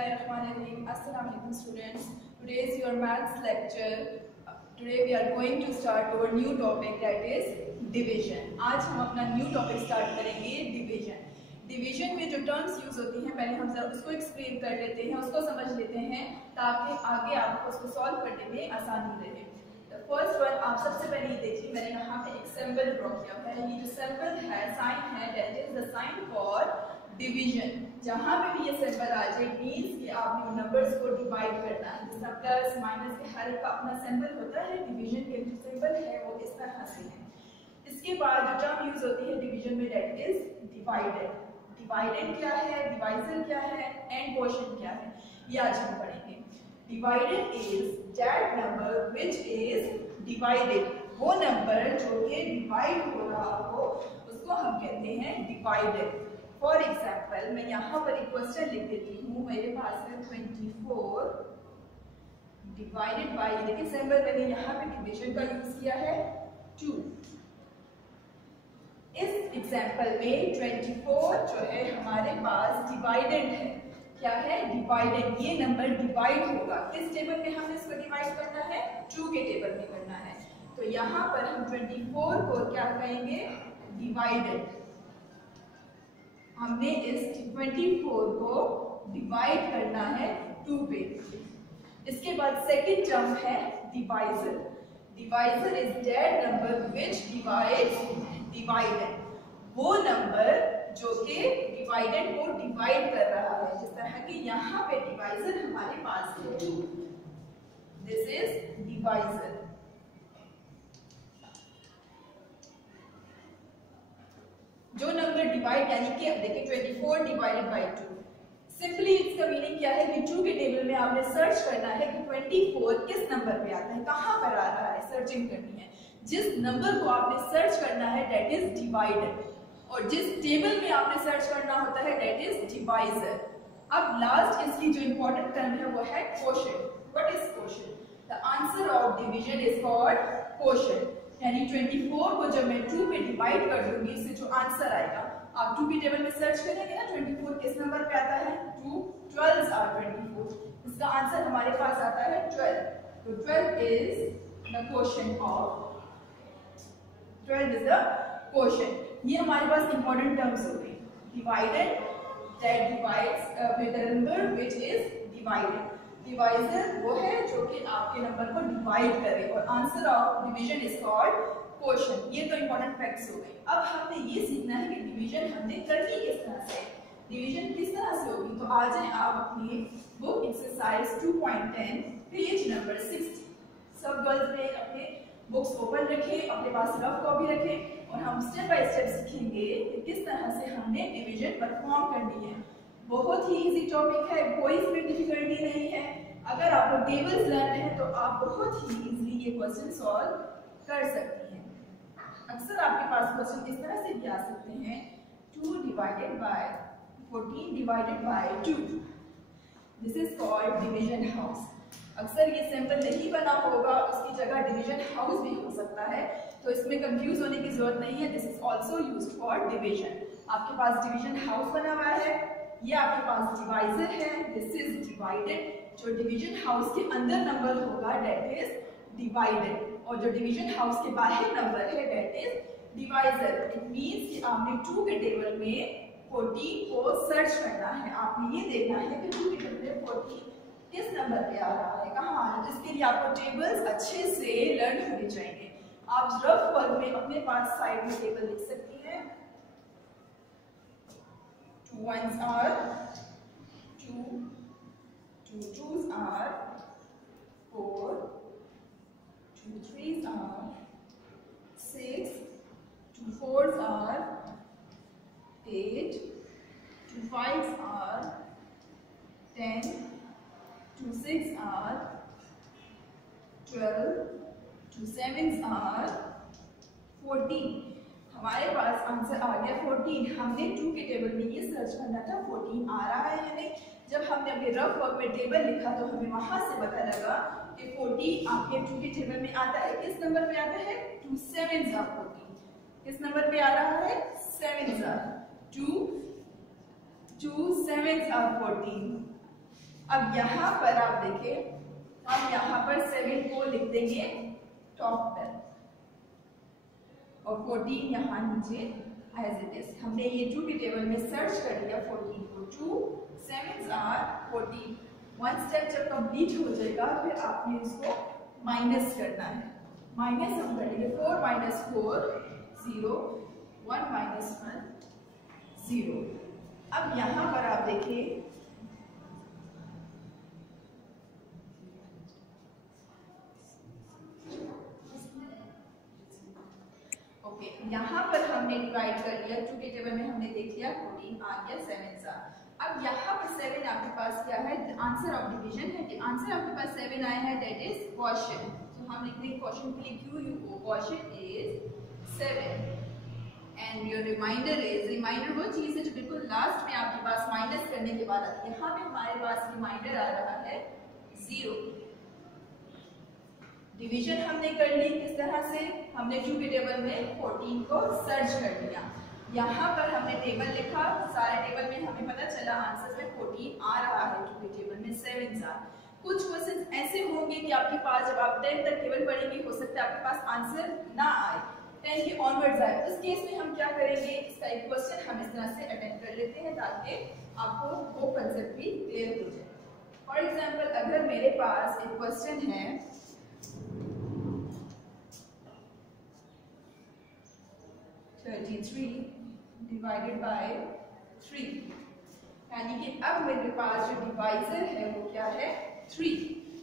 Bismillahirrahmanirrahim. Assalamu alaikum students. Today is your maths lecture. Today we are going to start our new topic, that is division. आज हम अपना new topic start करेंगे division. Division में जो terms use होती हैं पहले हम जरा उसको explain कर लेते हैं, उसको समझ लेते हैं ताकि आगे आपको उसको solve करने में आसानी रहे. The first one आप सबसे पहले ये देखिए, मैंने यहाँ पे एक symbol draw किया है. ये जो symbol है, sign है, that is the sign for division. जहां पे भी ये सिंबल आ जाए मींस कि आपने नंबर्स को डिवाइड करना है. जैसा प्लस माइनस के हर एक का अपना सिंबल होता है, डिवीजन के जो सिंबल है वो इस तरह से है. इसके बाद जो टर्म यूज होती है डिवीजन में, दैट इज डिवाइडेड. डिवाइडेड क्या है, डिवाइजर क्या है एंड क्वोशिएंट क्या है, ये आज हम पढ़ेंगे. Divided is that number which is divided. वो नंबर जो कि डिवाइड हो रहा हो उसको हम कहते हैं डिवाइडेड. फॉर एग्जाम्पल मैं यहाँ पर एक क्वेश्चन लिख देती हूँ. मेरे पास है 24 डिवाइडेड बाई, देखिए सिंबल मैंने यहाँ पे डिवीजन का यूज किया है 2. इस एग्जाम्पल में 24 जो है हमारे पास डिवाइडेड है. क्या है, डिवाइडेड. ये नंबर डिवाइड होगा. किस टेबल में हमने इसको डिवाइड करना है, 2 के टेबल में करना है. तो यहाँ पर हम 24 को क्या कहेंगे, डिवाइडेड. हमने इस 24 को डिवाइड करना है 2 पे. इसके बाद सेकंड टर्म है divisor. Divisor is that number which divides divided. वो नंबर जो कि डिवाइडेड को डिवाइड कर रहा है. जिस तरह कि यहाँ पे डिवाइजर हमारे पास है 2. This is divisor. जो नंबर डिवाइड यानी कि देखिए 24 डिवाइडेड बाय 2. सिंपली इसका मीनिंग क्या है कि 2 के टेबल में आपने सर्च करना है कि 24 किस नंबर पे आता है, कहां पर आ रहा है, सर्चिंग करनी है. जिस नंबर को आपने सर्च करना है दैट इज डिवाइडेड, और जिस टेबल में आपने सर्च करना होता है दैट इज डिवाइजर. अब लास्ट इसकी जो इंपॉर्टेंट टर्म है वो है quotient. What is quotient? The answer of division is called quotient. यानी 24 को जब मैं 2 पे डिवाइड कर दूंगी, इससे जो आंसर आएगा, आप 2 के टेबल में सर्च करेंगे ना 24 किस नंबर पे आता है, 2 12s आर 24. इसका आंसर हमारे पास आता है 12. तो 12 is the quotient of 12 is the quotient. ये हमारे पास इंपॉर्टेंट टर्म्स हो गए. Divided, that divides with the number which is divided. Divisor वो है जो कि आपके नंबर को डिवाइड करे, और answer of division is called quotient. ये तो इंपॉर्टेंट फैक्ट्स हो गए. अब हमने ये सीखना है कि डिवीजन हमने करनी किस तरह से, डिवीजन किस तरह से होगी. तो आ जाए आप अपनी बुक एक्सरसाइज 2.10 पेज नंबर 60. सब गर्ल्स ने अपने बुक्स ओपन रखें, अपने पास रफ कॉपी रखें, और हम स्टेप बाय स्टेप सीखेंगे कि किस तरह से हमने डिवीजन परफॉर्म करनी है. बहुत ही इजी टॉपिक है, कोई इसमें डिफिकल्टी नहीं है. अगर आपको टेबल्स लर्न है तो आप बहुत ही इजीली ये क्वेश्चन सॉल्व कर सकती हैं. अक्सर आपके पास क्वेश्चन इस तरह से भी आ सकते हैं, 2 divided by 14 divided by 2. This is called division house. अक्सर ये सिंपल नहीं बना होगा, उसकी जगह डिवीजन हाउस भी हो सकता है, तो इसमें कंफ्यूज होने की जरूरत नहीं है. This is also used for division. आपके पास डिवीजन हाउस बना हुआ है, ये आपके पास डिवाइजर है, दिस इज डिवाइडेड. जो डिवीजन हाउस के अंदर नंबर होगा दैट इज डिवाइडेड, और जो डिवीजन हाउस के बाहर नंबर है that is divisor. It means कि आपने 2 के टेबल में 14 को सर्च करना है. आपने ये देखना है कि 2 के टेबल में 14 किस नंबर पे आ रहा है, कहाँ आ रहा है. जिसके लिए आपको टेबल्स अच्छे से लर्न होने चाहिए. आप रफ वर्क में अपने पास साइड में टेबल लिख सकती हैं. 2 1s are 2, 2 2s are 4, 2 3s are 6, 2 4s are 8, 2 5s are 10, 2 6 are 12, 2 7s are 14. हमारे पास आंसर आ गया 14. हमने 2 के टेबल में ये सर्च करना था 14 आ रहा है या नहीं. जब हमने अपने रफ वर्क में टेबल लिखा तो हमें वहां से पता लगा कि 14 आपके 2 के टेबल में आता है. किस नंबर पे आता है, 2 7s are 14. किस नंबर पे आ रहा है, 7s are 2 2 7s are 14. अब यहाँ पर आप देखें, हम यहाँ पर 7 को लिख देंगे टॉप पर और 14 यहाँ नीचे एज इट इज। हमने ये 2 के टेबल में सर्च कर लिया 14 को। 2 7s are 14। 1 स्टेप जब कंप्लीट हो जाएगा फिर आपने इसको माइनस करना है। माइनस हम करेंगे 4 - 4 0, 1 - 1 0। अब यहाँ पर आप देखिए यहाँ पर हमने डिवाइड कर लिया, 2 के टेबल में हमने देख लिया 14 आ गया 7 सा। अब यहाँ पर 7 आपके पास क्या है, आंसर ऑफ डिवीजन है। आंसर आपके पास 7 आया है, दैट इज क्वोशिएंट। तो हम लिख देंगे क्वोशिएंट के लिए QUO, quotient is 7 and your remainder is, remainder वो चीज है जो बिल्कुल लास्ट में आपके पास माइनस करने के बाद आती है। यहाँ पे हमारे पास रिमाइंडर आ रहा है 0। डिवीजन हमने कर ली किस तरह से, हमने 2 के टेबल में 14 को सर्च कर लिया। यहाँ पर हमने टेबल लिखा, सारे टेबल में हमें पता चला आंसर में 14 आ रहा है, 2 के टेबल में 7 आ। कुछ क्वेश्चन ऐसे होंगे कि आपके पास जब आप 10 तक टेबल पढ़ेंगे हो सकता है आपके पास आंसर ना आए, 10 के ऑनवर्ड्स आए। उस केस में हम क्या करेंगे, इसका एक क्वेश्चन हम इस तरह से अटेम्प्ट कर लेते हैं ताकि आपको वो कंसेप्ट भी क्लियर हो जाए। फॉर एग्जाम्पल अगर मेरे पास एक क्वेश्चन है 33 डिवाइडेड बाय 3, यानी कि अब मेरे पास जो डिवाइजर है वो क्या है 3।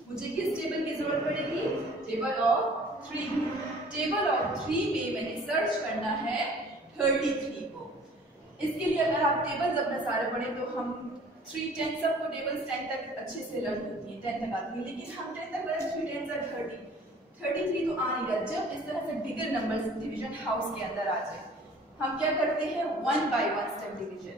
मुझे किस टेबल की जरूरत पड़ेगी, टेबल ऑफ 3। टेबल ऑफ 3 में मैंने सर्च करना है 33 को। इसके लिए अगर आप टेबल्स अपने सारे पढ़े तो हम 3 10 सबको टेबल्स 10 तक अच्छे से लर्न होती है, 10 तक आती है, लेकिन हम 10 तक पढ़े 3 10 are 30, 33 तो आ नहीं रहा। जब इस तरह से बिगर नंबर्स डिवीजन हाउस के अंदर आ जाए हम क्या करते हैं 1 by 1 स्टेप डिवीजन।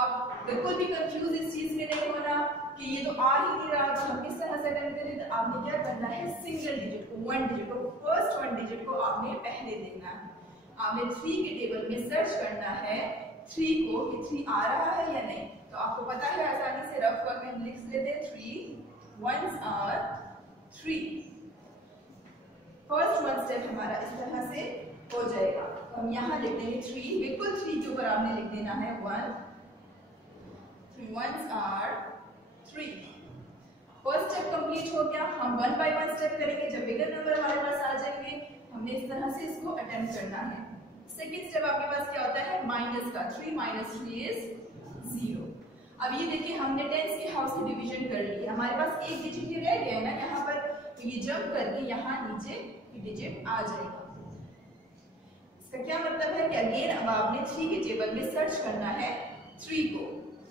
आप बिल्कुल भी कंफ्यूज इस चीज में नहीं होना कि ये तो आ ही नहीं रहा तो हम किस तरह से अटेम्प्ट करें। तो आपने क्या करना है, सिंगल डिजिट को, 1 डिजिट को, फर्स्ट 1 डिजिट को आपने पहले देखना है। आपने 3 के टेबल में सर्च करना है 3 को कि 3 आ रहा है या नहीं। तो आपको पता है आसानी से रफ वर्क में लिख लेते हैं 3 1s are 3। फर्स्ट 1 स्टेप हमारा इस तरह से हो जाएगा। तो हम यहाँ लिख देंगे 3, बिल्कुल 3 के ऊपर आपने लिख देना है 1, 3 1s are 3। First step complete हो गया। हम 1 by 1 स्टेप करेंगे, जब बिगर नंबर हमारे पास आ जाएंगे हमने इस तरह से इसको अटेम्प्ट करना है। सेकंड स्टेप आपके पास क्या होता है, माइनस का, 3 - 3 is 0। अब ये देखिए हमने 10 के हाउस की डिवीजन कर ली है, हमारे पास एक डिजिट ही रह गया है ना यहाँ पर, तो ये जंप करके यहाँ नीचे ये डिजिट आ जाएगा। इसका क्या मतलब है कि अगेन अब आपने 3 के टेबल में सर्च करना है 3 को।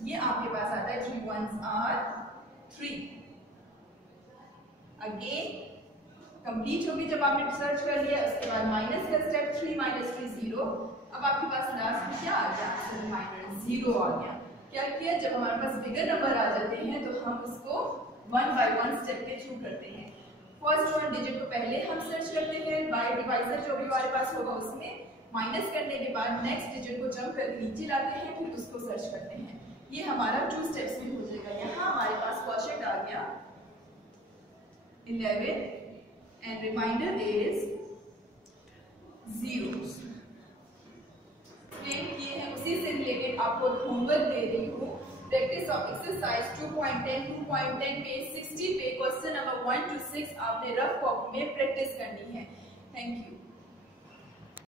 ये आपके पास आता है 3 1s are 3। अगेन कंप्लीट होगी जब आपने सर्च कर लिया, उसके बाद माइनस का स्टेप 3 - 3 0। अब आपके पास लास्ट में क्या आ गया, रिमाइंडर 0 आ गया। क्या किया, जब हमारे पास बिगर नंबर आ जाते हैं तो हम उसको 1 by 1 स्टेप के थ्रू करते हैं। फर्स्ट 1 डिजिट को पहले हम सर्च करते हैं बाय डिवाइजर जो भी हमारे पास होगा उसमें, माइनस करने के बाद नेक्स्ट डिजिट को जंप करके नीचे लाते हैं, फिर उसको सर्च करते हैं। ये हमारा 2 स्टेप्स में हो जाएगा। यहाँ हमारे पास क्वोशिएंट आ गया 11 एंड रिमाइंडर इज 0। एक्सप्लेन किए हैं, उसी से रिलेटेड आपको होमवर्क दे रही हूँ। प्रैक्टिस ऑफ एक्सरसाइज 2.10 2.10 पेज 60 पे क्वेश्चन नंबर 1 to 6 आपने रफ कॉपी में प्रैक्टिस करनी है। Thank you.